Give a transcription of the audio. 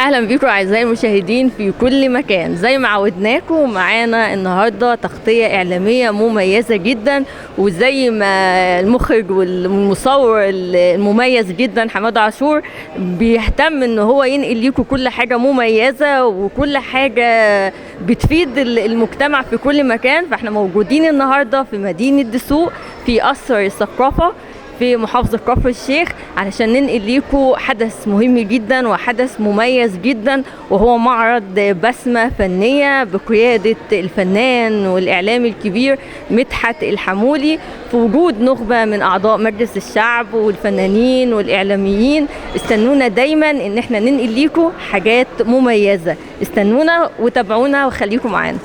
اهلا بيكم اعزائي المشاهدين في كل مكان. زي ما عودناكم معانا النهارده تغطيه اعلاميه مميزه جدا، وزي ما المخرج والمصور المميز جدا حماده عاشور بيهتم ان هو ينقل لكم كل حاجه مميزه وكل حاجه بتفيد المجتمع في كل مكان. فاحنا موجودين النهارده في مدينه دسوق في قصر الثقافه في محافظة كفر الشيخ علشان ننقل لكم حدث مهم جدا وحدث مميز جدا، وهو معرض بصمة فنية بقيادة الفنان والاعلامي الكبير مدحت الحامولي، في وجود نخبة من اعضاء مجلس الشعب والفنانين والاعلاميين. استنونا دايما ان احنا ننقل لكم حاجات مميزة، استنونا وتابعونا وخليكم معانا.